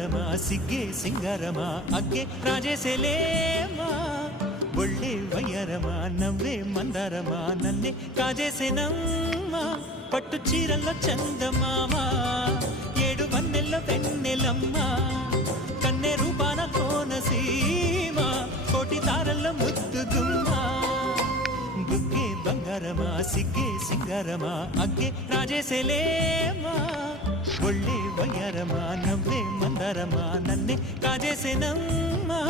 ಬಂಗಾರಮ ಸಿಗ್ಗೆ ಸಿಂಗಾರಮ ಅಗ್ಗೆ ರಾಜೇಸೆಲೇಮಾ ಒಳ್ಳೆ ವಯ್ಯರಮ ನವ್ವే మందారమ నన్నే కాజేసేనమ్మ పట్టు చీరల్లో చందమామ ఏడు వన్నెల్లో వెన్నెలమ్మ కన్నె రూపాన కోనసీమ కోటి తారల్లో ముద్దుగుమ్మ బుగ్గే బంగారమ సిగ్గే సింగారమ అగ్గే రాజేసెలేమా ఒళ్ళే వయ్యారమ నవ్వే మందారమ నన్నే కాజేసేనమ్మా